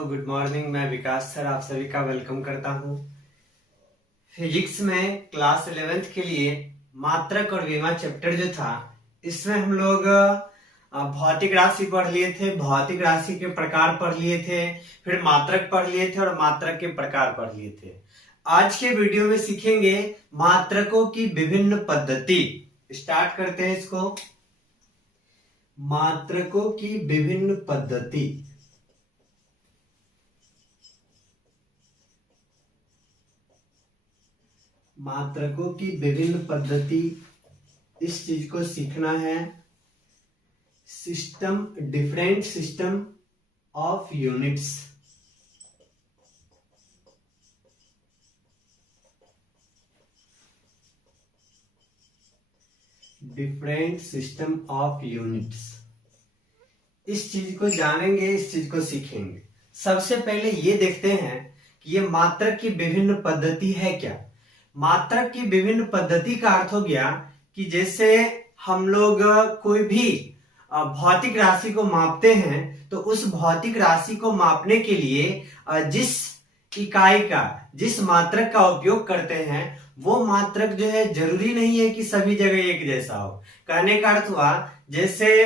Good morning. मैं विकास sir आप सभी का वेलकम करता हूं। फिजिक्स में क्लास 11th के लिए मात्रक और विमा चैप्टर जो था, इसमें हम लोग भौतिक राशि पढ़ लिए थे, भौतिक राशि के प्रकार पढ़ लिए थे, फिर मात्रक पढ़ लिए थे और मात्रक के प्रकार पढ़ लिए थे। आज के वीडियो में सीखेंगे मात्रकों की विभिन्न पद्धति। स्टार्ट करते हैं इसको। मात्रकों की विभिन्न पद्धति। मात्रकों की विभिन्न पद्धति, इस चीज को सीखना है। System, different system of units. Different system of units, इस चीज को जानेंगे, इस चीज को सीखेंगे। सबसे पहले ये देखते हैं कि ये मात्रक की विभिन्न पद्धति है क्या। मात्रक की विभिन्न पद्धति का अर्थ हो गया कि जैसे हम लोग कोई भी भौतिक राशि को मापते हैं, तो उस भौतिक राशि को मापने के लिए जिस इकाई का, जिस मात्रक का उपयोग करते हैं, वो मात्रक जो है जरूरी नहीं है कि सभी जगह एक जैसा हो। कहने का अर्थ हुआ, जैसे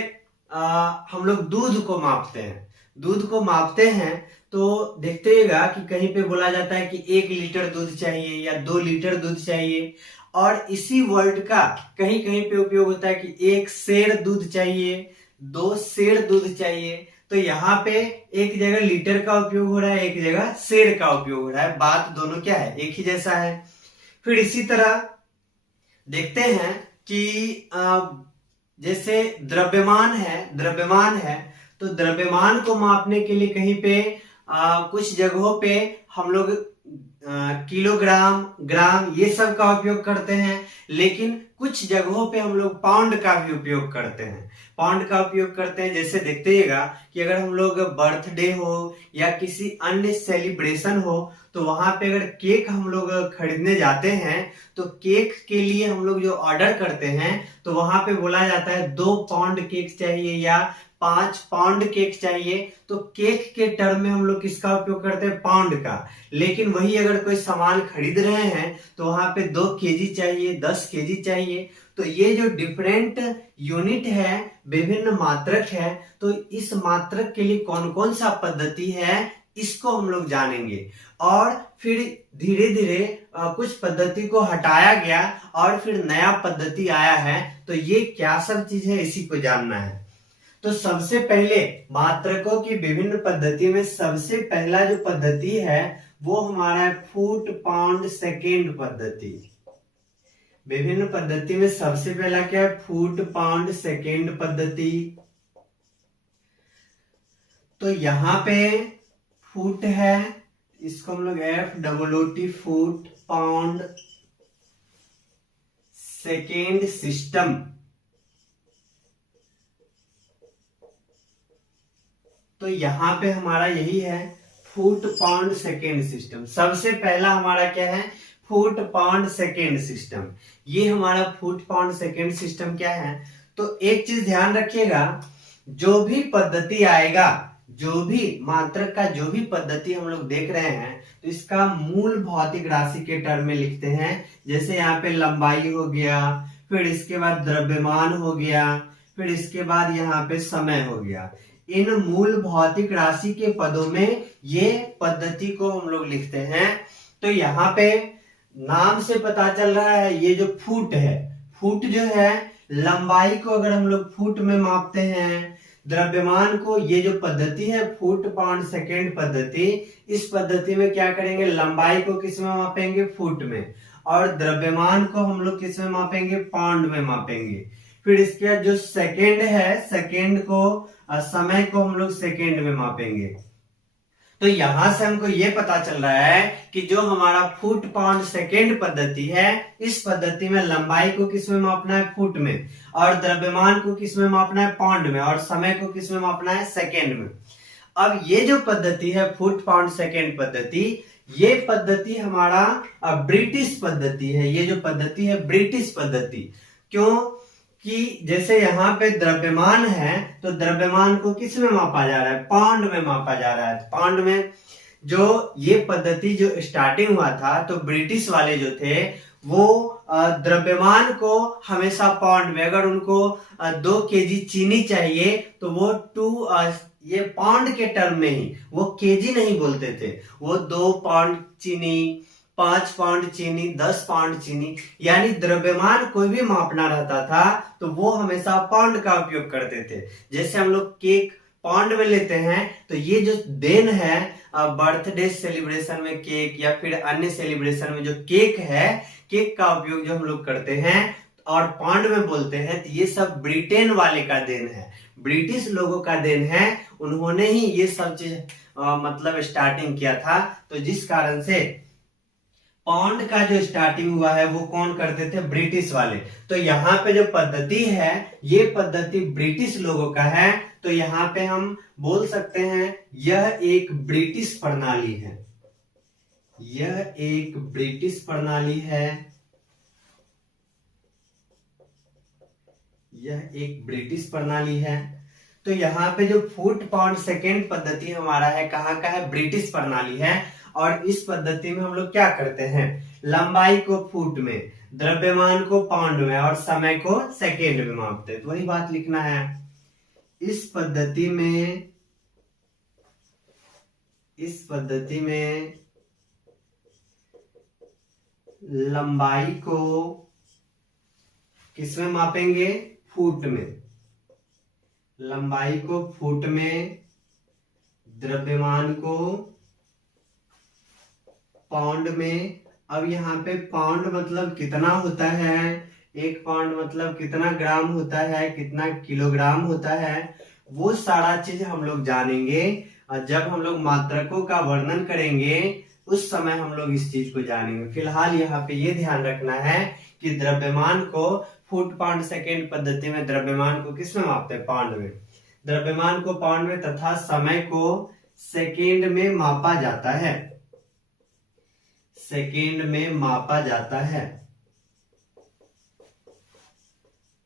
हम लोग दूध को मापते हैं, दूध को मापते हैं तो देखते होगा कि कहीं पे बोला जाता है कि 1 लीटर दूध चाहिए या 2 लीटर दूध चाहिए, और इसी वर्ड का कहीं कहीं पे उपयोग होता है कि 1 सेर दूध चाहिए, 2 सेर दूध चाहिए। तो यहाँ पे एक जगह लीटर का उपयोग हो रहा है, एक जगह सेर का उपयोग हो रहा है। बात दोनों क्या है, एक ही जैसा है। फिर इसी तरह देखते हैं कि जैसे द्रव्यमान है, तो द्रव्यमान को मापने के लिए कहीं पे कुछ जगहों पे हम लोग किलोग्राम, ग्राम ये सब का उपयोग करते हैं, लेकिन कुछ जगहों पे हम लोग पाउंड का भी उपयोग करते हैं। पाउंड का उपयोग करते हैं। जैसे देखिएगा कि अगर हम लोग बर्थडे हो या किसी अन्य सेलिब्रेशन हो, तो वहां पे अगर केक हम लोग खरीदने जाते हैं, तो केक के लिए हम लोग जो ऑर्डर करते हैं, तो वहां पे बोला जाता है 2 पाउंड केक चाहिए या 5 पाउंड केक चाहिए। तो केक के टर्म में हम लोग किसका उपयोग करते हैं, पाउंड का। लेकिन वही अगर कोई सामान खरीद रहे हैं तो वहां पे 2 केजी चाहिए, 10 केजी चाहिए। तो ये जो डिफरेंट यूनिट है, विभिन्न मात्रक है, तो इस मात्रक के लिए कौन कौन सा पद्धति है, इसको हम लोग जानेंगे। और फिर धीरे धीरे कुछ पद्धति को हटाया गया और फिर नया पद्धति आया है। तो ये क्या सब चीज है, इसी को जानना है। तो सबसे पहले मात्रकों की विभिन्न पद्धति में सबसे पहला जो पद्धति है वो हमारा है फुट पाउंड सेकेंड पद्धति। विभिन्न पद्धति में सबसे पहला क्या है, फुट पाउंड सेकेंड पद्धति। तो यहां पे फुट है, इसको हम लोग FOOT foot pound second system. तो यहां पे हमारा यही है फुट पाउंड सेकेंड सिस्टम। सबसे पहला हमारा क्या है, फुट पाउंड सेकेंड सिस्टम। ये हमारा फुट पाउंड सेकेंड सिस्टम क्या है। तो एक चीज ध्यान रखिएगा, जो भी पद्धति आएगा, जो भी मात्रक का जो भी पद्धति हम लोग देख रहे हैं, तो इसका मूल भौतिक राशि के टर्म में लिखते हैं। जैसे यहाँ पे लंबाई हो गया, फिर इसके बाद द्रव्यमान हो गया, फिर इसके बाद यहाँ पे समय हो गया। इन मूल भौतिक राशि के पदों में ये पद्धति को हम लोग लिखते हैं। तो यहाँ पे नाम से पता चल रहा है, ये जो फुट है, फुट जो है लंबाई को अगर हम लोग फुट में मापते हैं, द्रव्यमान को, ये जो पद्धति है फुट पाउंड सेकेंड पद्धति, इस पद्धति में क्या करेंगे, लंबाई को किस में मापेंगे, फुट में, और द्रव्यमान को हम लोग किस में मापेंगे, पाउंड में मापेंगे। फिर इसके बाद जो सेकेंड है, सेकेंड को, समय को हम लोग सेकेंड में मापेंगे। तो यहां से हमको ये पता चल रहा है कि जो हमारा फुट पाउंड सेकेंड पद्धति है, इस पद्धति में लंबाई को किस में मापना है, फुट में, और द्रव्यमान को किस में मापना है, पाउंड में, और समय को किस में मापना है, सेकेंड में। अब ये जो पद्धति है फुट पाउंड सेकेंड पद्धति, ये पद्धति हमारा ब्रिटिश पद्धति है। ये जो पद्धति है ब्रिटिश पद्धति। क्यों कि जैसे यहाँ पे द्रव्यमान है तो द्रव्यमान को किस में मापा जा रहा है, पाउंड में मापा जा रहा है। पाउंड में जो ये पद्धति जो स्टार्टिंग हुआ था तो ब्रिटिश वाले जो थे वो द्रव्यमान को हमेशा पाउंड में, अगर उनको 2 केजी चीनी चाहिए तो वो ये पाउंड के टर्म में ही, वो केजी नहीं बोलते थे, वो 2 पाउंड चीनी, 5 पाउंड चीनी, 10 पाउंड चीनी, यानी द्रव्यमान कोई भी मापना रहता था तो वो हमेशा पाउंड का उपयोग करते थे। जैसे हम लोग केक पाउंड में लेते हैं तो ये जो देन है बर्थडे सेलिब्रेशन में केक या फिर अन्य सेलिब्रेशन में जो केक है, केक का उपयोग जो हम लोग करते हैं और पाउंड में बोलते हैं, तो ये सब ब्रिटेन वाले का देन है, ब्रिटिश लोगों का देन है। उन्होंने ही ये सब चीज मतलब स्टार्टिंग किया था। तो जिस कारण से पाउंड का जो स्टार्टिंग हुआ है वो कौन करते थे, ब्रिटिश वाले। तो यहाँ पे जो पद्धति है ये पद्धति ब्रिटिश लोगों का है। तो यहाँ पे हम बोल सकते हैं यह एक ब्रिटिश प्रणाली है, यह एक ब्रिटिश प्रणाली है, यह एक ब्रिटिश प्रणाली है। तो यहाँ पे जो फुट पाउंड सेकेंड पद्धति हमारा है, कहाँ का है, ब्रिटिश प्रणाली है। और इस पद्धति में हम लोग क्या करते हैं, लंबाई को फुट में, द्रव्यमान को पाउंड में और समय को सेकेंड में मापते हैं। तो वही बात लिखना है। इस पद्धति में लंबाई को किसमें मापेंगे, फुट में, लंबाई को फुट में, द्रव्यमान को पाउंड में। अब यहाँ पे पाउंड मतलब कितना होता है, 1 पाउंड मतलब कितना ग्राम होता है, कितना किलोग्राम होता है, वो सारा चीज हम लोग जानेंगे। और जब हम लोग मात्रकों का वर्णन करेंगे उस समय हम लोग इस चीज को जानेंगे। फिलहाल यहाँ पे ये ध्यान रखना है कि द्रव्यमान को फुट पाउंड सेकेंड पद्धति में द्रव्यमान को किस में मापते हैं, पाउंड में, द्रव्यमान को पाउंड में तथा समय को सेकेंड में मापा जाता है, सेकेंड में मापा जाता है।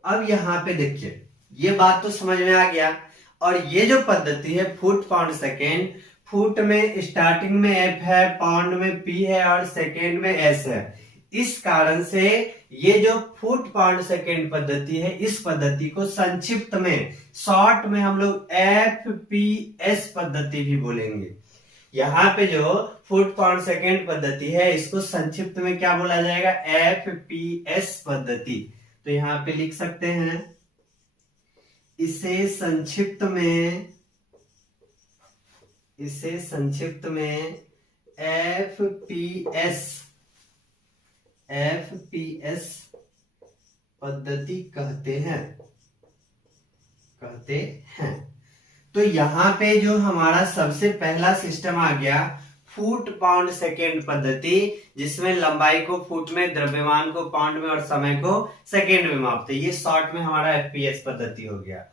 अब यहाँ पे देखिए ये बात तो समझ में आ गया। और ये जो पद्धति है फुट पाउंड सेकेंड, फुट में स्टार्टिंग में एफ है, पाउंड में पी है और सेकेंड में एस है। इस कारण से ये जो फुट पाउंड सेकेंड पद्धति है, इस पद्धति को संक्षिप्त में, शॉर्ट में हम लोग FPS पद्धति भी बोलेंगे। यहाँ पे जो फुट पाउंड सेकेंड पद्धति है इसको संक्षिप्त में क्या बोला जाएगा, FPS पद्धति। तो यहाँ पे लिख सकते हैं इसे संक्षिप्त में FPS पद्धति कहते हैं। तो यहाँ पे जो हमारा सबसे पहला सिस्टम आ गया फुट पाउंड सेकेंड पद्धति, जिसमें लंबाई को फुट में, द्रव्यमान को पाउंड में और समय को सेकेंड में मापते। ये शॉर्ट में हमारा FPS पद्धति हो गया।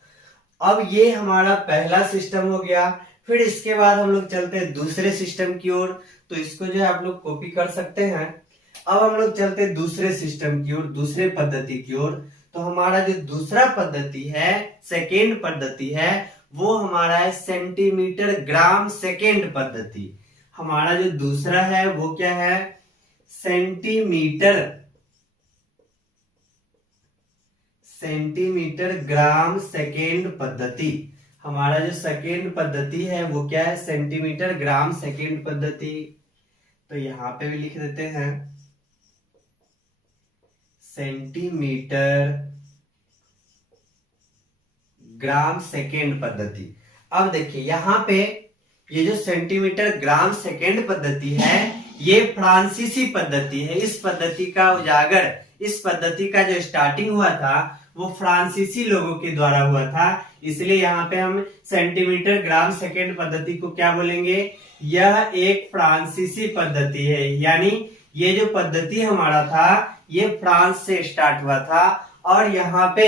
अब ये हमारा पहला सिस्टम हो गया। फिर इसके बाद हम लोग चलते हैं दूसरे सिस्टम की ओर। तो इसको जो है आप लोग कॉपी कर सकते हैं। अब हम लोग चलते हैं दूसरे सिस्टम की ओर, दूसरे पद्धति की ओर। तो हमारा जो दूसरा पद्धति है, सेकेंड पद्धति है, वो हमारा है सेंटीमीटर ग्राम सेकेंड पद्धति। हमारा जो दूसरा है वो क्या है, सेंटीमीटर ग्राम सेकेंड पद्धति। हमारा जो सेकेंड पद्धति है वो क्या है, सेंटीमीटर ग्राम सेकेंड पद्धति। तो यहां पे भी लिख देते हैं सेंटीमीटर ग्राम सेकेंड पद्धति। अब देखिए यहाँ पे ये जो सेंटीमीटर ग्राम सेकेंड पद्धति है ये फ्रांसीसी पद्धति है। इस पद्धति का उजागर, इस पद्धति का जो स्टार्टिंग हुआ था वो फ्रांसीसी लोगों के द्वारा हुआ था। इसलिए यहाँ पे हम सेंटीमीटर ग्राम सेकेंड पद्धति को क्या बोलेंगे, यह एक फ्रांसीसी पद्धति है। यानी ये जो पद्धति हमारा था ये फ्रांस से स्टार्ट हुआ था। और यहाँ पे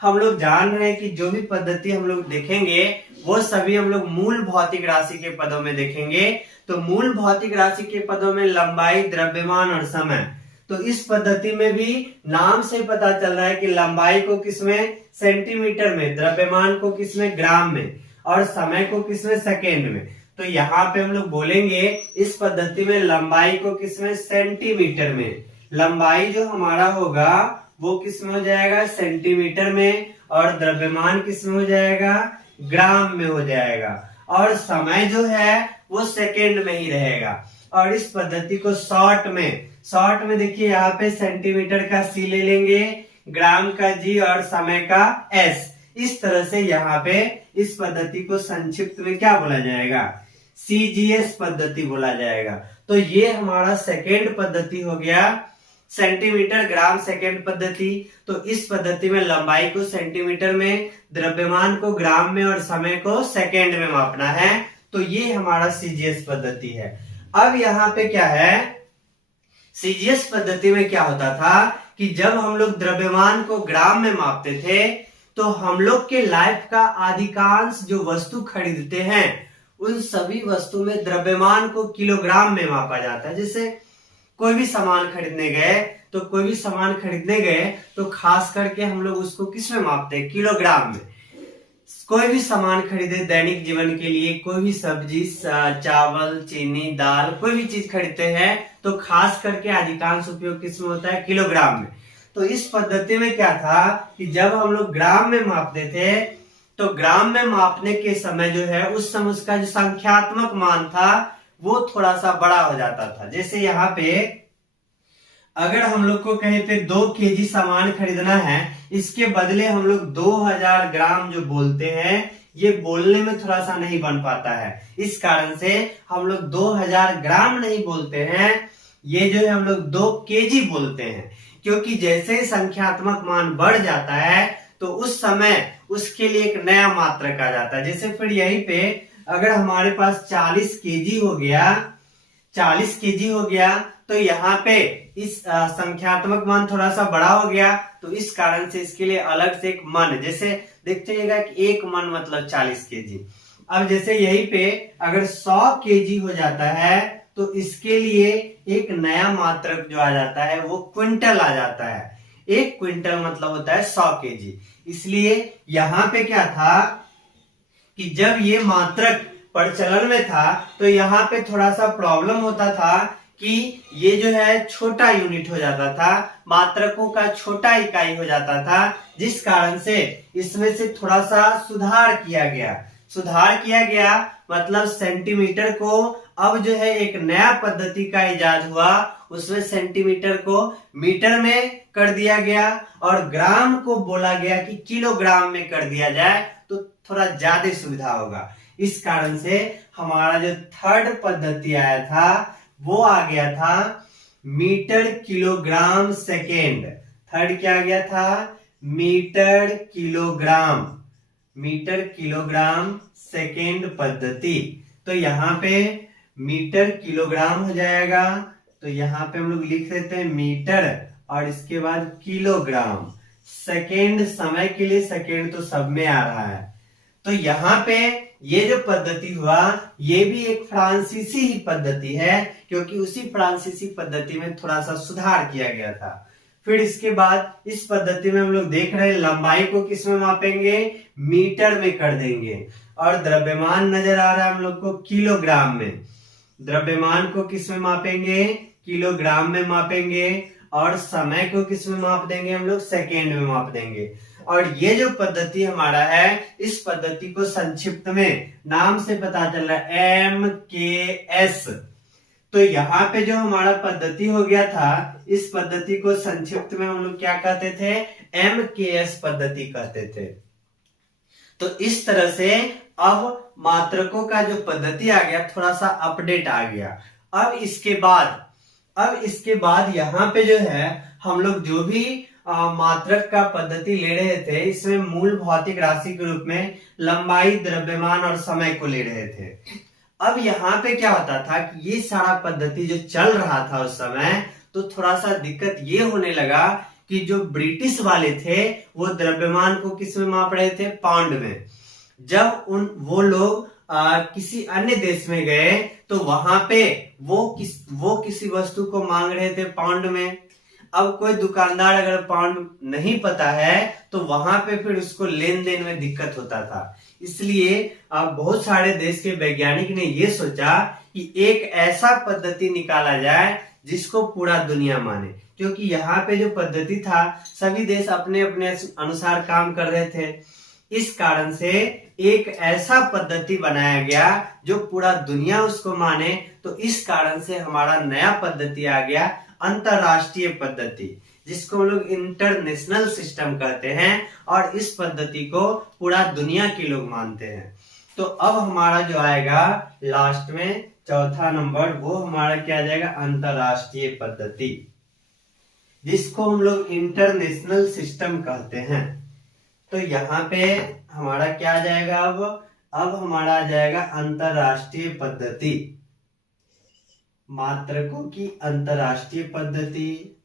हम लोग जान रहे हैं कि जो भी पद्धति हम लोग देखेंगे वो सभी हम लोग मूल भौतिक राशि के पदों में देखेंगे। तो मूल भौतिक राशि के पदों में लंबाई, द्रव्यमान और समय। तो इस पद्धति में भी नाम से पता चल रहा है कि लंबाई को किसमें सेंटीमीटर में, द्रव्यमान को किसमें ग्राम में, और समय को किसमें सेकेंड में। तो यहाँ पे हम लोग बोलेंगे इस पद्धति में लंबाई को किसमें सेंटीमीटर में, लंबाई जो हमारा होगा वो किसमें हो जाएगा सेंटीमीटर में, और द्रव्यमान किसमें हो जाएगा ग्राम में हो जाएगा, और समय जो है वो सेकेंड में ही रहेगा। और इस पद्धति को शॉर्ट में देखिए यहाँ पे सेंटीमीटर का सी ले लेंगे, ग्राम का जी और समय का एस। इस तरह से यहाँ पे इस पद्धति को संक्षिप्त में क्या बोला जाएगा सीजीएस पद्धति बोला जाएगा। तो ये हमारा सेकेंड पद्धति हो गया सेंटीमीटर ग्राम सेकेंड पद्धति। तो इस पद्धति में लंबाई को सेंटीमीटर में, द्रव्यमान को ग्राम में और समय को सेकेंड में मापना है। तो ये हमारा सीजीएस पद्धति है। अब यहाँ पे क्या है, सीजीएस पद्धति में क्या होता था कि जब हम लोग द्रव्यमान को ग्राम में मापते थे तो हम लोग के लाइफ का अधिकांश जो वस्तु खरीदते हैं उन सभी वस्तु में द्रव्यमान को किलोग्राम में मापा जाता है। जैसे कोई भी सामान खरीदने गए तो खास करके हम लोग उसको किस में मापते हैं किलोग्राम में। कोई भी सामान खरीदे दैनिक जीवन के लिए, कोई भी सब्जी चावल चीनी दाल कोई भी चीज खरीदते हैं तो खास करके अधिकांश उपयोग किस में होता है किलोग्राम में। तो इस पद्धति में क्या था कि जब हम लोग ग्राम में मापते थे तो ग्राम में मापने के समय जो है उस समय उसका जो संख्यात्मक मान था वो थोड़ा सा बड़ा हो जाता था। जैसे यहाँ पे अगर हम लोग को कहीं पे 2 केजी सामान खरीदना है, इसके बदले हम लोग 2000 ग्राम जो बोलते हैं ये बोलने में थोड़ा सा नहीं बन पाता है। इस कारण से हम लोग 2000 ग्राम नहीं बोलते हैं, ये जो है हम लोग 2 केजी बोलते हैं। क्योंकि जैसे ही संख्यात्मक मान बढ़ जाता है तो उस समय उसके लिए एक नया मात्रक आ जाता है। जैसे फिर यहीं पे अगर हमारे पास 40 केजी हो गया तो यहाँ पे इस संख्यात्मक मान थोड़ा सा बड़ा हो गया, तो इस कारण से इसके लिए अलग से एक मन, जैसे देखिएगा कि 1 मन मतलब 40 केजी। अब जैसे यहीं पे अगर 100 केजी हो जाता है तो इसके लिए एक नया मात्रक जो आ जाता है वो क्विंटल आ जाता है। 1 क्विंटल मतलब होता है 100 केजी। इसलिए यहाँ पे क्या था कि जब ये मात्रक प्रचलन में था तो यहाँ पे थोड़ा सा प्रॉब्लम होता था कि ये जो है छोटा यूनिट हो जाता था, मात्रकों का छोटा इकाई हो जाता था, जिस कारण से इसमें से थोड़ा सा सुधार किया गया। मतलब सेंटीमीटर को अब जो है एक नया पद्धति का इजाद हुआ, उसमें सेंटीमीटर को मीटर में कर दिया गया और ग्राम को बोला गया कि किलोग्राम में कर दिया जाए तो थोड़ा ज्यादा सुविधा होगा। इस कारण से हमारा जो थर्ड पद्धति आया था वो आ गया था मीटर किलोग्राम सेकेंड। थर्ड क्या आ गया था मीटर किलोग्राम सेकेंड पद्धति। तो यहाँ पे मीटर किलोग्राम हो जाएगा, तो यहाँ पे हम लोग लिख देते हैं मीटर और इसके बाद किलोग्राम। सेकेंड समय के लिए सेकेंड तो सब में आ रहा है। तो यहाँ पे ये जो पद्धति हुआ ये भी एक फ्रांसीसी ही पद्धति है, क्योंकि उसी फ्रांसीसी पद्धति में थोड़ा सा सुधार किया गया था। फिर इसके बाद इस पद्धति में हम लोग देख रहे हैं लंबाई को किस में मापेंगे मीटर में कर देंगे, और द्रव्यमान नजर आ रहा है हम लोग को किलोग्राम में। द्रव्यमान को किस में मापेंगे किलोग्राम में मापेंगे, और समय को किस में माप देंगे हम लोग सेकेंड में माप देंगे। और ये जो पद्धति हमारा है इस पद्धति को संक्षिप्त में नाम से पता चल रहा है MKS। तो यहाँ पे जो हमारा पद्धति हो गया था इस पद्धति को संक्षिप्त में हम लोग क्या कहते थे MKS पद्धति कहते थे। तो इस तरह से अब मात्रकों का जो पद्धति आ गया थोड़ा सा अपडेट आ गया। अब इसके बाद यहाँ पे जो है हम लोग जो भी मात्रक का पद्धति ले रहे थे इसमें मूल भौतिक राशि के रूप में लंबाई द्रव्यमान और समय को ले रहे थे। अब यहाँ पे क्या होता था कि ये सारा पद्धति जो चल रहा था उस समय तो थोड़ा सा दिक्कत ये होने लगा कि जो ब्रिटिश वाले थे वो द्रव्यमान को किस में माप रहे थे पाउंड में। जब वो लोग किसी अन्य देश में गए तो वहां पे वो किसी वस्तु को मांग रहे थे पाउंड में। अब कोई दुकानदार अगर पाउंड नहीं पता है तो वहां पे फिर उसको लेन देन में दिक्कत होता था। इसलिए अब बहुत सारे देश के वैज्ञानिक ने ये सोचा कि एक ऐसा पद्धति निकाला जाए जिसको पूरा दुनिया माने, क्योंकि यहाँ पे जो पद्धति था सभी देश अपने अपने अनुसार काम कर रहे थे। इस कारण से एक ऐसा पद्धति बनाया गया जो पूरा दुनिया उसको माने। तो इस कारण से हमारा नया पद्धति आ गया अंतरराष्ट्रीय पद्धति, जिसको हम लोग इंटरनेशनल सिस्टम कहते हैं, और इस पद्धति को पूरा दुनिया के लोग मानते हैं। तो अब हमारा जो आएगा लास्ट में चौथा नंबर, वो हमारा क्या आ जाएगा, अंतरराष्ट्रीय पद्धति, जिसको हम लोग इंटरनेशनल सिस्टम कहते हैं। तो यहाँ पे हमारा क्या आ जाएगा, अब हमारा आ जाएगा अंतरराष्ट्रीय पद्धति, मात्रकों की अंतरराष्ट्रीय पद्धति,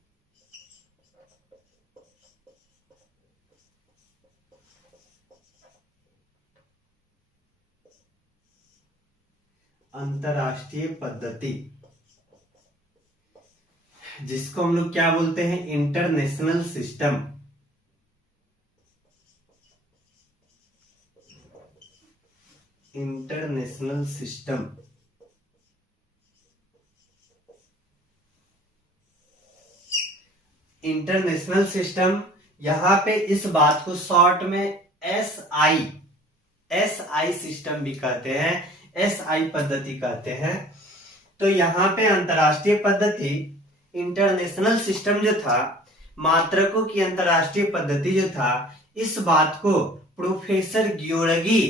अंतरराष्ट्रीय पद्धति, जिसको हम लोग क्या बोलते हैं, international system. International system. International system, यहां पे इस बात को शॉर्ट में एसआई सिस्टम भी कहते हैं, एसआई पद्धति कहते हैं। तो यहाँ पे अंतरराष्ट्रीय पद्धति, इंटरनेशनल सिस्टम जो था, मात्रकों की अंतरराष्ट्रीय पद्धति जो था, इस बात को प्रोफेसर ग्योरगी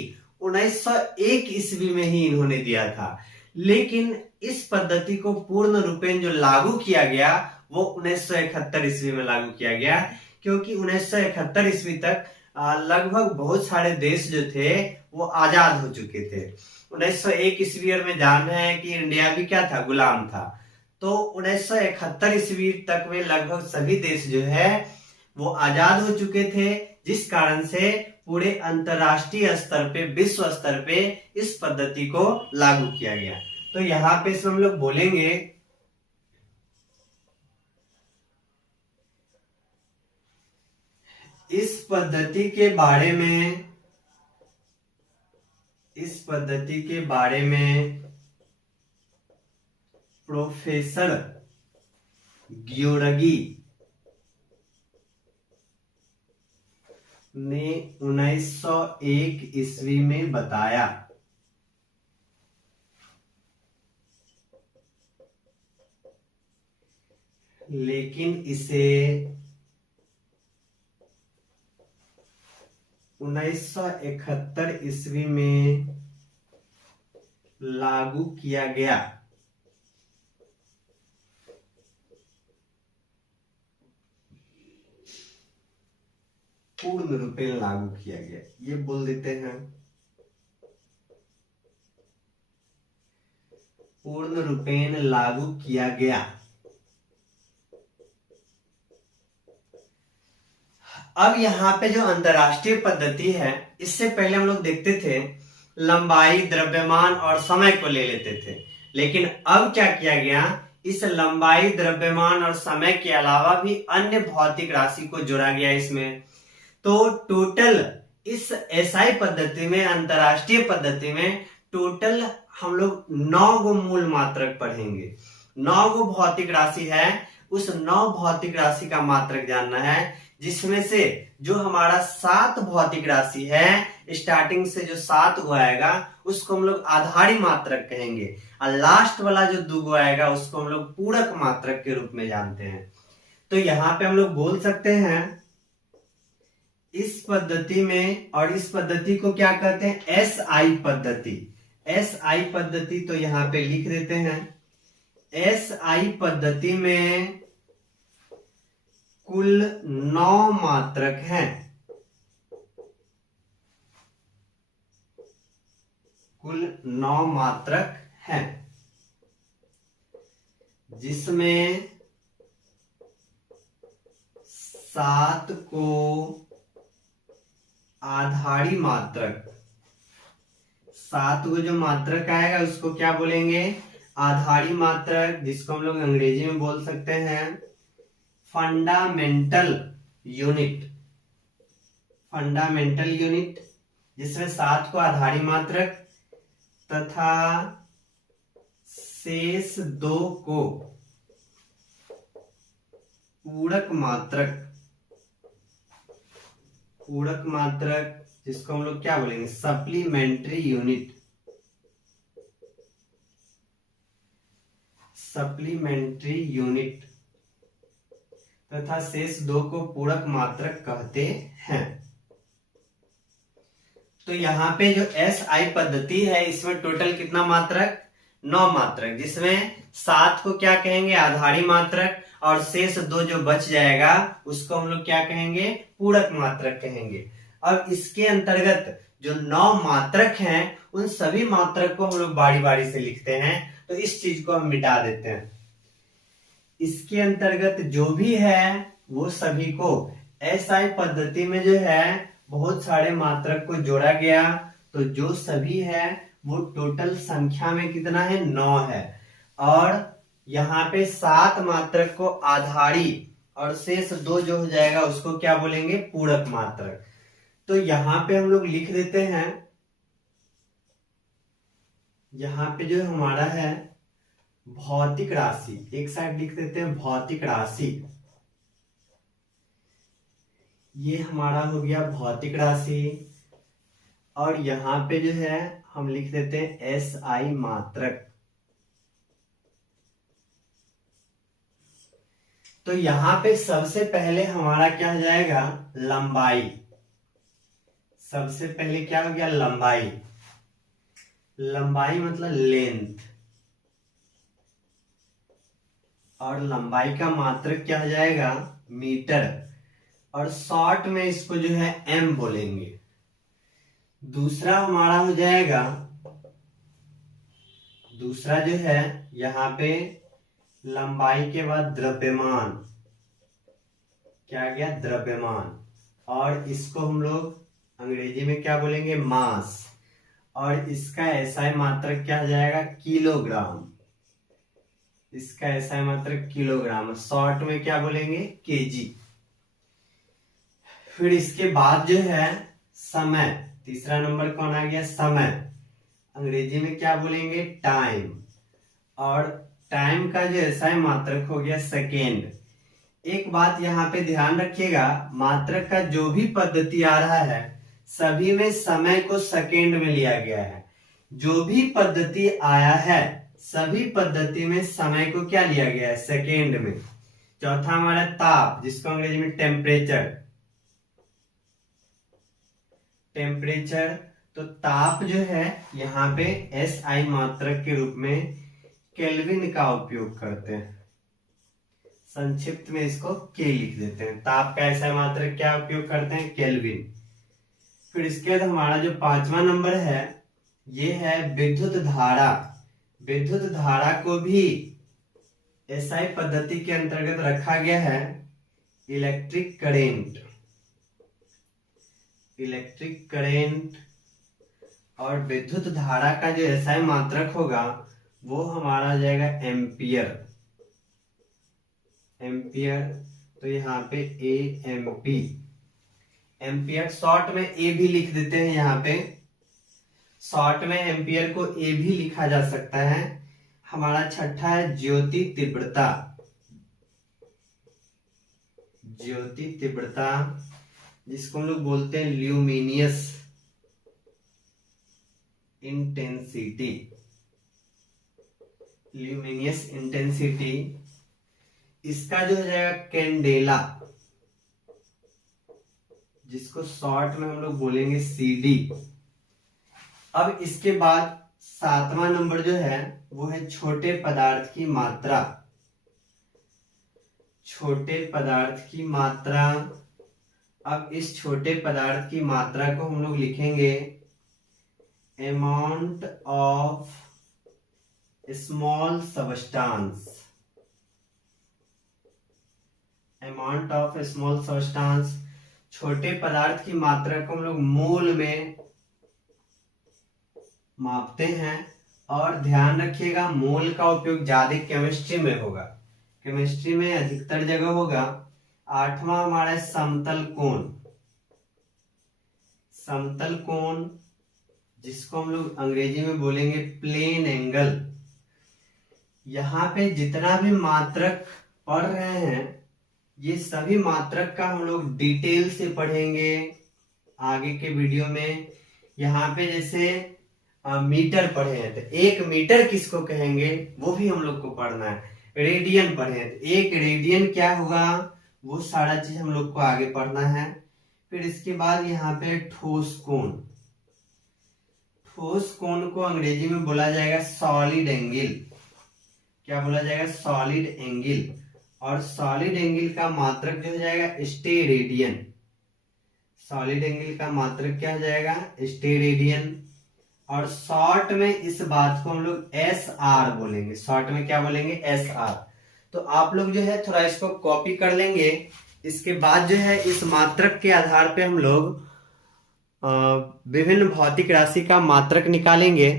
1901 ईस्वी में ही इन्होंने दिया था। लेकिन इस पद्धति को पूर्ण रूपेण जो लागू किया गया वो 1971 ईस्वी में लागू किया गया, क्योंकि 1971 ईस्वी तक लगभग बहुत सारे देश जो थे वो आजाद हो चुके थे। 1901 ईस्वी में जान रहे हैं कि इंडिया भी क्या था, गुलाम था। तो 1971 ईस्वी तक में लगभग सभी देश जो है वो आजाद हो चुके थे, जिस कारण से पूरे अंतरराष्ट्रीय स्तर पे, विश्व स्तर पे इस पद्धति को लागू किया गया। तो यहाँ पे हम लोग बोलेंगे इस पद्धति के बारे में प्रोफेसर ग्योरगी ने 1901 ईस्वी में बताया। लेकिन इसे 1971 ईस्वी में लागू किया गया। पूर्ण रूपेण लागू किया गया, ये बोल देते हैं, पूर्ण रूपेण लागू किया गया। अब यहाँ पे जो अंतरराष्ट्रीय पद्धति है, इससे पहले हम लोग देखते थे लंबाई, द्रव्यमान और समय को ले लेते थे। लेकिन अब क्या किया गया, इस लंबाई, द्रव्यमान और समय के अलावा भी अन्य भौतिक राशि को जोड़ा गया इसमें। तो टोटल इस एसआई पद्धति में, अंतरराष्ट्रीय पद्धति में टोटल हम लोग 9 गो मूल मात्रक पढ़ेंगे। 9 गो भौतिक राशि है, उस 9 भौतिक राशि का मात्रक जानना है, जिसमें से जो हमारा 7 भौतिक राशि है, स्टार्टिंग से जो 7 गो आएगा उसको हम लोग आधारी मात्रक कहेंगे, और लास्ट वाला जो 2 गो आएगा उसको हम लोग पूरक मात्रक के रूप में जानते हैं। तो यहाँ पे हम लोग बोल सकते हैं इस पद्धति में, और इस पद्धति को क्या कहते हैं, एसआई पद्धति। एसआई पद्धति तो यहाँ पे लिख देते हैं, एसआई पद्धति में कुल 9 मात्रक हैं। कुल 9 मात्रक हैं, जिसमें 7 को आधारी मात्रक, 7 को जो मात्रक आएगा उसको क्या बोलेंगे, आधारी मात्रक, जिसको हम लोग अंग्रेजी में बोल सकते हैं फंडामेंटल यूनिट, फंडामेंटल यूनिट जिसमें 7 को आधारी मात्रक तथा शेष 2 को पूरक मात्रक, पूरक मात्रक जिसको हम लोग क्या बोलेंगे, सप्लीमेंट्री यूनिट, सप्लीमेंट्री यूनिट तथा शेष 2 को पूरक मात्रक कहते हैं। तो यहाँ पे जो SI पद्धति है इसमें टोटल कितना मात्रक, 9 मात्रक, जिसमें 7 को क्या कहेंगे, आधारी मात्रक, और शेष 2 जो बच जाएगा उसको हम लोग क्या कहेंगे, पूरक मात्रक कहेंगे। अब इसके अंतर्गत जो 9 मात्रक हैं उन सभी मात्रक को हम लोग बारी बारी से लिखते हैं, तो इस चीज को हम मिटा देते हैं। इसके अंतर्गत जो भी है वो सभी को SI पद्धति में जो है बहुत सारे मात्रक को जोड़ा गया, तो जो सभी है वो टोटल संख्या में कितना है, 9 है। और यहाँ पे 7 मात्रक को आधारी और शेष 2 जो हो जाएगा उसको क्या बोलेंगे, पूरक मात्रक। तो यहाँ पे हम लोग लिख देते हैं, यहाँ पे जो हमारा है भौतिक राशि, एक साइड लिख देते हैं भौतिक राशि, ये हमारा हो गया भौतिक राशि। और यहाँ पे जो है हम लिख देते हैं SI मात्रक। तो यहाँ पे सबसे पहले हमारा क्या हो जाएगा, लंबाई। सबसे पहले क्या हो गया, लंबाई। लंबाई मतलब लेंथ, और लंबाई का मात्रक क्या हो जाएगा, मीटर, और शॉर्ट में इसको जो है m बोलेंगे। दूसरा हमारा हो जाएगा, दूसरा जो है यहाँ पे लंबाई के बाद द्रव्यमान, क्या गया, द्रव्यमान, और इसको हम लोग अंग्रेजी में क्या बोलेंगे, मास, और इसका SI मात्रक क्या हो जाएगा, किलोग्राम, इसका SI मात्रक किलोग्राम, शॉर्ट में क्या बोलेंगे, केजी। फिर इसके बाद जो है समय, तीसरा नंबर कौन आ गया, समय, अंग्रेजी में क्या बोलेंगे, टाइम, और टाइम का जो SI मात्रक हो गया सेकेंड। एक बात यहाँ पे ध्यान रखिएगा, मात्रक का जो भी पद्धति आ रहा है सभी में समय को सेकेंड में लिया गया है। जो भी पद्धति आया है सभी पद्धति में समय को क्या लिया गया है, सेकेंड में। चौथा हमारा ताप, जिसको अंग्रेजी में टेम्परेचर, टेम्परेचर, तो ताप जो है यहाँ पे SI मात्रक के रूप में केल्विन का उपयोग करते हैं, संक्षिप्त में इसको के लिख देते हैं। ताप का SI मात्रक क्या उपयोग करते हैं, केल्विन। फिर इसके बाद हमारा जो 5वां नंबर है ये है विद्युत धारा। विद्युत धारा को भी SI पद्धति के अंतर्गत रखा गया है, इलेक्ट्रिक करेंट, इलेक्ट्रिक करेंट, और विद्युत धारा का जो SI मात्रक होगा वो हमारा आ जाएगा एम्पियर, एम्पियर, तो यहाँ पे AMP, एम्पियर, शॉर्ट में A भी लिख देते हैं, यहाँ पे शॉर्ट में एम्पियर को A भी लिखा जा सकता है। हमारा छठा है ज्योति तीव्रता, ज्योति तीव्रता जिसको हम लोग बोलते हैं ल्यूमिनियस इंटेंसिटी, ल्यूमिनियस इंटेंसिटी, इसका जो हो जाएगा कैंडेला, जिसको शॉर्ट में हम लोग बोलेंगे CD। अब इसके बाद 7वां नंबर जो है वो है छोटे पदार्थ की मात्रा, छोटे पदार्थ की मात्रा। अब इस छोटे पदार्थ की मात्रा को हम लोग लिखेंगे amount of small substance, amount of small substance, छोटे पदार्थ की मात्रा को हम लोग मोल में मापते हैं। और ध्यान रखिएगा मोल का उपयोग ज्यादा केमिस्ट्री में होगा, केमिस्ट्री में अधिकतर जगह होगा 8वां हमारा है समतल कोण। समतल कोण जिसको हम लोग अंग्रेजी में बोलेंगे प्लेन एंगल। यहाँ पे जितना भी मात्रक पढ़ रहे हैं ये सभी मात्रक का हम लोग डिटेल से पढ़ेंगे आगे के वीडियो में। यहाँ पे जैसे मीटर पढ़े हैं तो 1 मीटर किसको कहेंगे वो भी हम लोग को पढ़ना है। रेडियन पढ़े हैं तो 1 रेडियन क्या होगा वो सारा चीज हम लोग को आगे पढ़ना है। फिर इसके बाद यहाँ पे ठोस कोण। ठोस कोण को अंग्रेजी में बोला जाएगा सॉलिड एंगल। क्या बोला जाएगा? Solid angle. और सॉलिड एंगल का मात्रक जो हो जाएगा स्टेरेडियन। सॉलिड एंगल का मात्रक क्या हो जाएगा? स्टेरेडियन। और शॉर्ट में इस बात को हम लोग एस आर बोलेंगे। शॉर्ट में क्या बोलेंगे? S R. तो आप लोग जो है थोड़ा इसको कॉपी कर लेंगे। इसके बाद जो है इस मात्रक के आधार पे हम लोग विभिन्न भौतिक राशि का मात्रक निकालेंगे।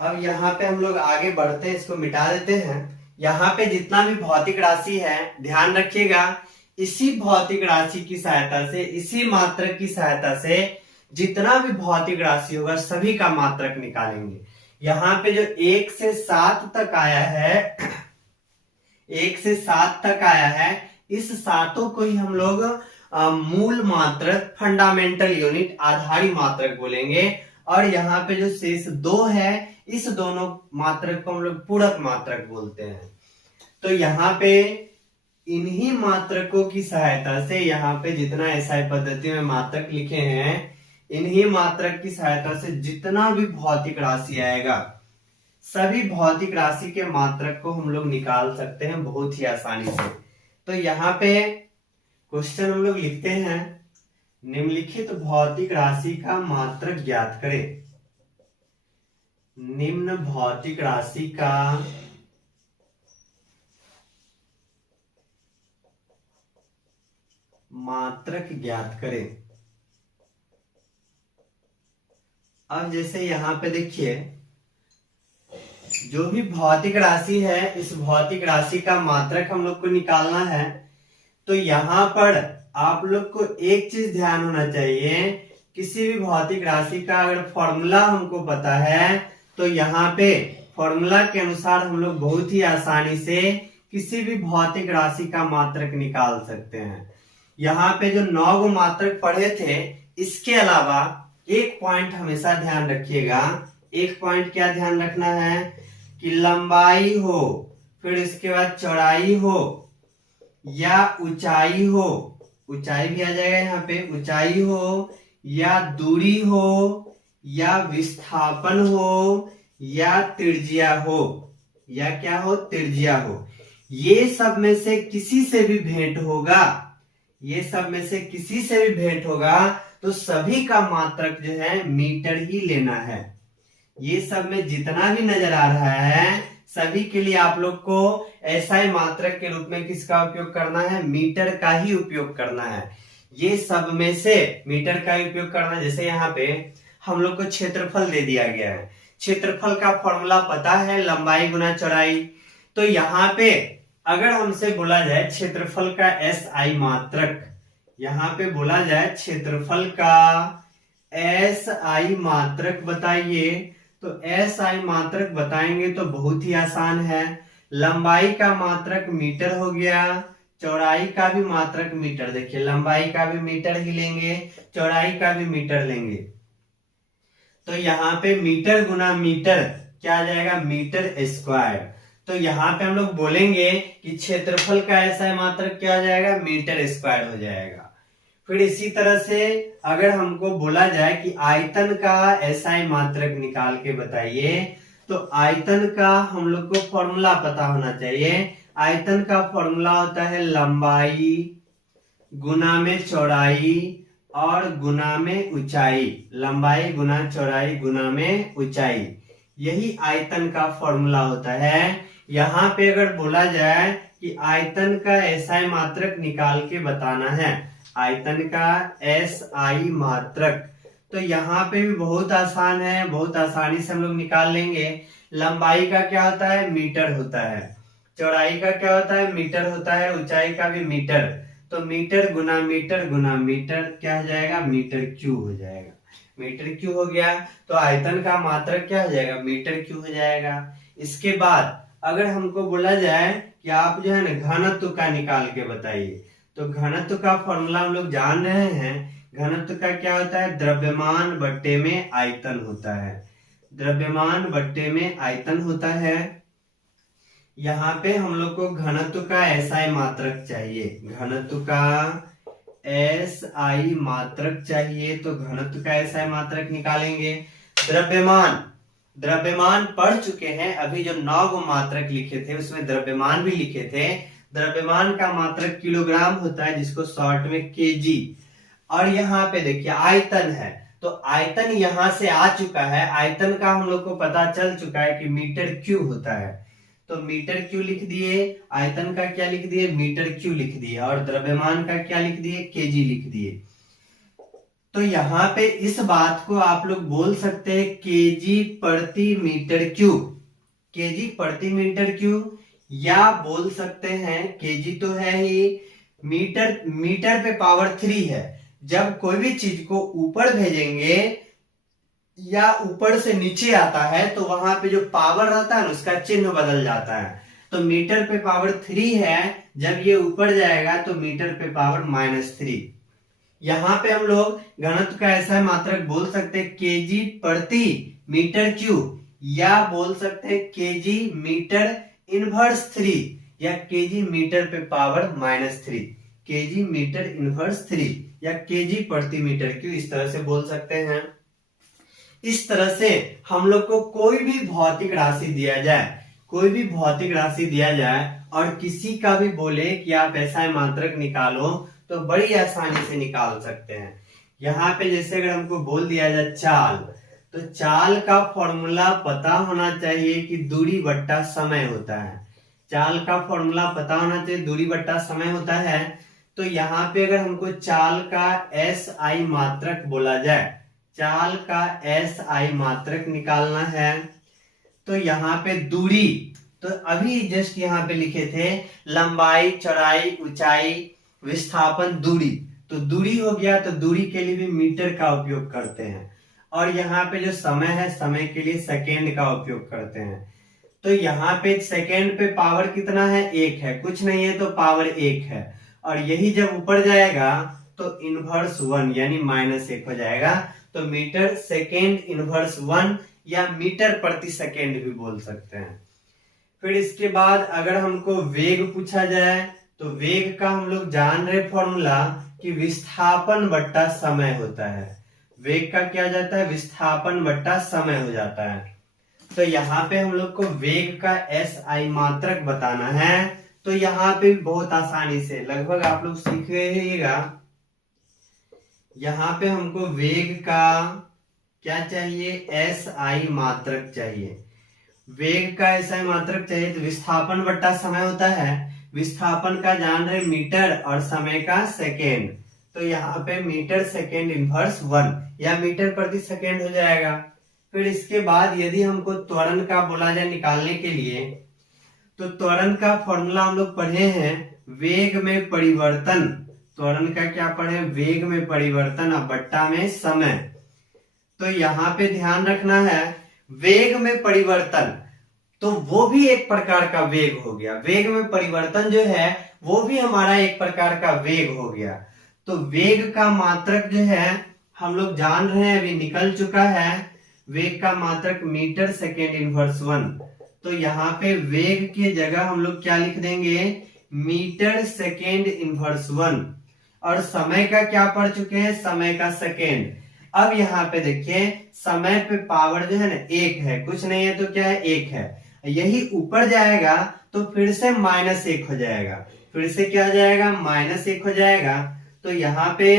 अब यहाँ पे हम लोग आगे बढ़ते हैं, इसको मिटा देते हैं। यहाँ पे जितना भी भौतिक राशि है ध्यान रखिएगा, इसी भौतिक राशि की सहायता से, इसी मात्रक की सहायता से जितना भी भौतिक राशि होगा सभी का मात्रक निकालेंगे। यहाँ पे जो 1 से 7 तक आया है, 1 से 7 तक आया है, इस सातों को ही हम लोग मूल मात्रक, फंडामेंटल यूनिट, आधारी मात्रक बोलेंगे। और यहाँ पे जो शेष 2 है इस दोनों मात्रक को हम लोग पूरक मात्रक बोलते हैं। तो यहाँ पे इन्हीं मात्रकों की सहायता से, यहाँ पे जितना एसआई पद्धति में मात्रक लिखे हैं, इन्हीं मात्रक की सहायता से जितना भी भौतिक राशि आएगा सभी भौतिक राशि के मात्रक को हम लोग निकाल सकते हैं बहुत ही आसानी से। तो यहाँ पे क्वेश्चन हम लोग लिखते हैं, निम्नलिखित भौतिक राशि का मात्रक ज्ञात करें। निम्न भौतिक राशि का मात्रक ज्ञात करें। अब जैसे यहाँ पे देखिए, जो भी भौतिक राशि है इस भौतिक राशि का मात्रक हम लोग को निकालना है। तो यहाँ पर आप लोग को एक चीज ध्यान होना चाहिए, किसी भी भौतिक राशि का अगर फॉर्मूला हमको पता है तो यहाँ पे फॉर्मूला के अनुसार हम लोग बहुत ही आसानी से किसी भी भौतिक राशि का मात्रक निकाल सकते हैं। यहाँ पे जो 9 मात्रक पढ़े थे, इसके अलावा एक पॉइंट हमेशा ध्यान रखिएगा। एक पॉइंट क्या ध्यान रखना है कि लंबाई हो, फिर इसके बाद चौड़ाई हो या ऊंचाई हो, ऊंचाई भी आ जाएगा यहाँ पे, ऊंचाई हो या दूरी हो या विस्थापन हो या त्रिज्या हो, या क्या हो? त्रिज्या हो। ये सब में से किसी से भी भेंट होगा, ये सब में से किसी से भी भेंट होगा तो सभी का मात्रक जो है मीटर ही लेना है। ये सब में जितना भी नजर आ रहा है सभी के लिए आप लोग को एसआई मात्रक के रूप में किसका उपयोग करना है? मीटर का ही उपयोग करना है। ये सब में से मीटर का ही उपयोग करना है। जैसे यहाँ पे हम लोग को क्षेत्रफल दे दिया गया है, क्षेत्रफल का फॉर्मूला पता है, लंबाई गुना चौड़ाई। तो यहाँ पे अगर हमसे बोला जाए क्षेत्रफल का एसआई मात्रक, यहाँ पे बोला जाए क्षेत्रफल का एसआई मात्रक बताइए, तो एसआई मात्रक बताएंगे तो बहुत ही आसान है। लंबाई का मात्रक मीटर हो गया, चौड़ाई का भी मात्रक मीटर। देखिए लंबाई का भी मीटर ही लेंगे, चौड़ाई का भी मीटर लेंगे। तो यहाँ पे मीटर गुना मीटर क्या आ जाएगा? Metre square. तो यहाँ पे हम लोग बोलेंगे कि क्षेत्रफल का एसआई मात्रक क्या हो जाएगा? मीटर स्क्वायर हो जाएगा। फिर इसी तरह से अगर हमको बोला जाए कि आयतन का एसआई मात्रक निकाल के बताइए, तो आयतन का हम लोग को फॉर्मूला पता होना चाहिए। आयतन का फॉर्मूला होता है लंबाई गुना में चौड़ाई और गुना में ऊंचाई। लंबाई गुना चौड़ाई गुना में ऊंचाई, यही आयतन का फॉर्मूला होता है। यहाँ पे अगर बोला जाए कि आयतन का एसआई मात्रक निकाल के बताना है, आयतन का एसआई मात्रक, तो यहाँ पे भी बहुत आसान है, बहुत आसानी से हम लोग निकाल लेंगे। लंबाई का क्या होता है? मीटर होता है। चौड़ाई का क्या होता है, मीटर होता है, ऊंचाई का भी मीटर, तो मीटर गुना मीटर क्या हो जाएगा, मीटर क्यूब हो जाएगा। मीटर क्यूब हो गया तो आयतन का मात्रक क्या हो जाएगा, मीटर क्यूब हो जाएगा। इसके बाद अगर हमको बोला जाए कि आप जो है ना घनत्व का निकाल के बताइए, तो घनत्व का फॉर्मूला हम लोग जान रहे हैं। घनत्व का क्या होता है, द्रव्यमान बट्टे में आयतन होता है। द्रव्यमान बट्टे में आयतन होता है। यहाँ पे हम लोग को घनत्व का एसआई मात्रक चाहिए, घनत्व का एसआई मात्रक चाहिए, तो घनत्व का एसआई मात्रक निकालेंगे। द्रव्यमान, द्रव्यमान पढ़ चुके हैं, अभी जो 9 गो मात्रक लिखे थे उसमें द्रव्यमान भी लिखे थे। द्रव्यमान का मात्रक किलोग्राम होता है, जिसको शॉर्ट में केजी। और यहाँ पे देखिए आयतन है, तो आयतन यहां से आ चुका है, आयतन का हम लोग को पता चल चुका है कि मीटर क्यूब होता है, तो मीटर क्यू लिख दिए। आयतन का क्या लिख दिए, मीटर क्यू लिख दिए। और द्रव्यमान का क्या लिख दिए, केजी लिख दिए। तो यहाँ पे इस बात को आप लोग बोल सकते हैं केजी प्रति मीटर क्यूब, केजी प्रति मीटर क्यूब, या बोल सकते हैं केजी तो है ही, मीटर, मीटर पे पावर 3 है। जब कोई भी चीज को ऊपर भेजेंगे या ऊपर से नीचे आता है तो वहां पे जो पावर रहता है ना उसका चिन्ह बदल जाता है। तो मीटर पे पावर 3 है, जब ये ऊपर जाएगा तो मीटर पे पावर -3। यहाँ पे हम लोग घनत्व का ऐसा मात्रक बोल सकते हैं केजी प्रति मीटर क्यूब, या बोल सकते हैं केजी मीटर इनवर्स 3, या केजी मीटर पे पावर -3, केजी मीटर इनवर्स 3, या केजी प्रति मीटर क्यूब, इस तरह से बोल सकते हैं। इस तरह से हम लोग को कोई भी भौतिक राशि दिया जाए, कोई भी भौतिक राशि दिया जाए और किसी का भी बोले कि आप ऐसा मात्रक निकालो, तो बड़ी आसानी से निकाल सकते हैं। यहाँ पे जैसे अगर हमको बोल दिया जाए चाल, तो चाल का फॉर्मूला पता होना चाहिए कि दूरी बट्टा समय होता है। चाल का फॉर्मूला पता होना चाहिए, दूरी बट्टा समय होता है। तो यहाँ पे अगर हमको चाल का एस आई मात्रक बोला जाए, चाल का एस आई मात्रक निकालना है, तो यहाँ पे दूरी, तो अभी जस्ट यहाँ पे लिखे थे लंबाई, चौड़ाई, ऊंचाई, विस्थापन, दूरी, तो दूरी हो गया, तो दूरी के लिए भी मीटर का उपयोग करते हैं। और यहाँ पे जो समय है, समय के लिए सेकेंड का उपयोग करते हैं। तो यहाँ पे सेकेंड पे पावर कितना है, 1 है, कुछ नहीं है तो पावर 1 है। और यही जब ऊपर जाएगा तो इनवर्स 1 यानी -1 हो जाएगा। तो मीटर सेकेंड इनवर्स 1 या मीटर प्रति सेकेंड भी बोल सकते हैं। फिर इसके बाद अगर हमको वेग पूछा जाए, तो वेग का हम लोग जान रहे फॉर्मूला कि विस्थापन बट्टा समय होता है। वेग का क्या जाता है, विस्थापन बट्टा समय हो जाता है। तो यहाँ पे हम लोग को वेग का एस आई मात्रक बताना है। तो यहाँ पे बहुत आसानी से लगभग आप लोग सीख रहिएगा। यहाँ पे हमको वेग का क्या चाहिए, एस आई मात्रक चाहिए। वेग का एस आई मात्रक चाहिए, तो विस्थापन बट्टा समय होता है। विस्थापन का जान रहे मीटर और समय का सेकेंड, तो यहाँ पे मीटर सेकेंड इनवर्स 1 या मीटर प्रति सेकेंड हो जाएगा। फिर इसके बाद यदि हमको त्वरण का बोला जाए निकालने के लिए, तो त्वरण का फॉर्मूला हम लोग पढ़े हैं वेग में परिवर्तन। त्वरण का क्या पढ़े, वेग में परिवर्तन और बट्टा में समय। तो यहाँ पे ध्यान रखना है वेग में परिवर्तन, तो वो भी एक प्रकार का वेग हो गया। वेग में परिवर्तन जो है वो भी हमारा एक प्रकार का वेग हो गया। तो वेग का मात्रक जो है हम लोग जान रहे हैं, अभी निकल चुका है। वेग का मात्रक मीटर सेकेंड इनवर्स 1। तो यहाँ पे वेग की जगह हम लोग क्या लिख देंगे, मीटर सेकेंड इनवर्स 1। और समय का क्या पढ़ चुके हैं, समय का सेकेंड। अब यहाँ पे देखिए समय पे पावर जो है ना 1 है, कुछ नहीं है तो क्या है 1 है। यही ऊपर जाएगा तो फिर से -1 हो जाएगा, फिर से क्या हो जाएगा, -1 हो जाएगा। तो यहाँ पे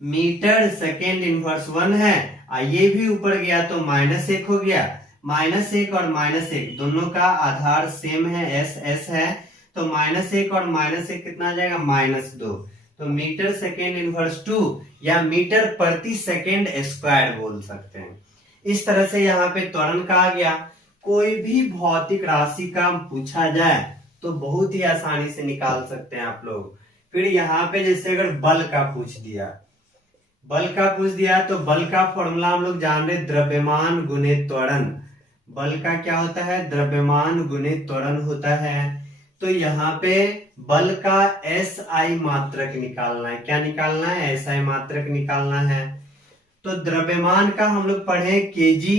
मीटर सेकेंड इनवर्स 1 है, ये भी ऊपर गया तो -1 हो गया। -1 और -1 दोनों का आधार सेम है, एस है, तो -1 और -1 कितना आ जाएगा, -2। तो मीटर सेकेंड इनवर्स 2 या मीटर प्रति सेकेंड स्क्वायर बोल सकते हैं। इस तरह से यहाँ पे त्वरण का आ गया। कोई भी भौतिक राशि का पूछा जाए तो बहुत ही आसानी से निकाल सकते हैं आप लोग। फिर यहाँ पे जैसे अगर बल का पूछ दिया तो बल का फॉर्मूला हम लोग जान रहे, द्रव्यमान गुने त्वरण। बल का क्या होता है? द्रव्यमान गुने त्वरण होता है। तो यहाँ पे बल का SI मात्रक निकालना है। क्या निकालना है? SI मात्रक निकालना है। तो द्रव्यमान का हम लोग पढ़े kg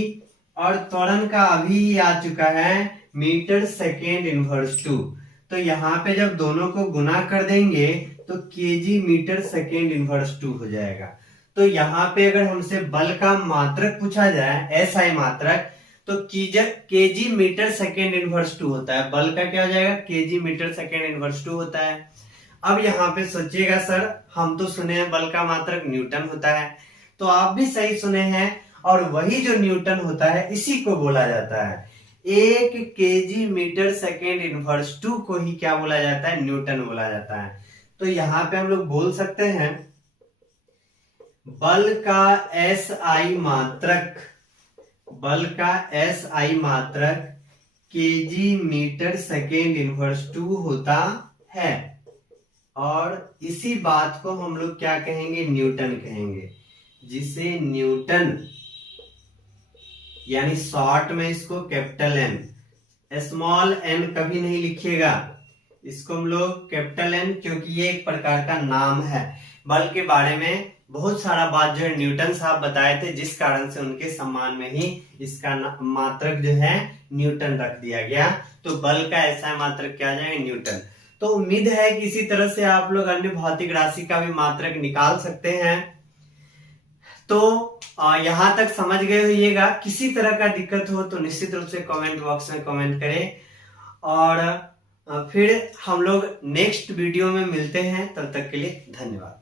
और त्वरण का अभी आ चुका है मीटर सेकेंड इनवर्स 2। तो यहाँ पे जब दोनों को गुना कर देंगे तो kg मीटर सेकेंड इनवर्स 2 हो जाएगा। तो यहाँ पे अगर हमसे बल का मात्रक पूछा जाए, SI मात्रक, तो kg मीटर सेकेंड इनवर्स 2 होता है। बल का क्या हो जाएगा? kg मीटर सेकेंड इनवर्स 2 होता है। अब यहाँ पे सोचिएगा सर हम तो सुने हैं बल का मात्रक न्यूटन होता है, तो आप भी सही सुने हैं। और वही जो न्यूटन होता है इसी को बोला जाता है, 1 kg मीटर सेकेंड इनवर्स 2 को ही क्या बोला जाता है? न्यूटन बोला जाता है। तो यहाँ पे हम लोग बोल सकते हैं बल का SI मात्रक kg मीटर सेकेंड इनवर्स 2 होता है। और इसी बात को हम लोग क्या कहेंगे? न्यूटन कहेंगे, जिसे न्यूटन यानी शॉर्ट में इसको कैपिटल N, स्मॉल n कभी नहीं लिखिएगा, इसको हम लोग कैपिटल N, क्योंकि ये एक प्रकार का नाम है। बल के बारे में बहुत सारा बात जो है न्यूटन साहब बताए थे, जिस कारण से उनके सम्मान में ही इसका मात्रक जो है न्यूटन रख दिया गया। तो बल का ऐसा मात्रक क्या जाएगा? न्यूटन। तो उम्मीद है कि इसी तरह से आप लोग अन्य भौतिक राशि का भी मात्रक निकाल सकते हैं। तो यहाँ तक समझ गए होइएगा। किसी तरह का दिक्कत हो तो निश्चित रूप से कमेंट बॉक्स में कमेंट करें, और फिर हम लोग नेक्स्ट वीडियो में मिलते हैं। तब तक के लिए धन्यवाद।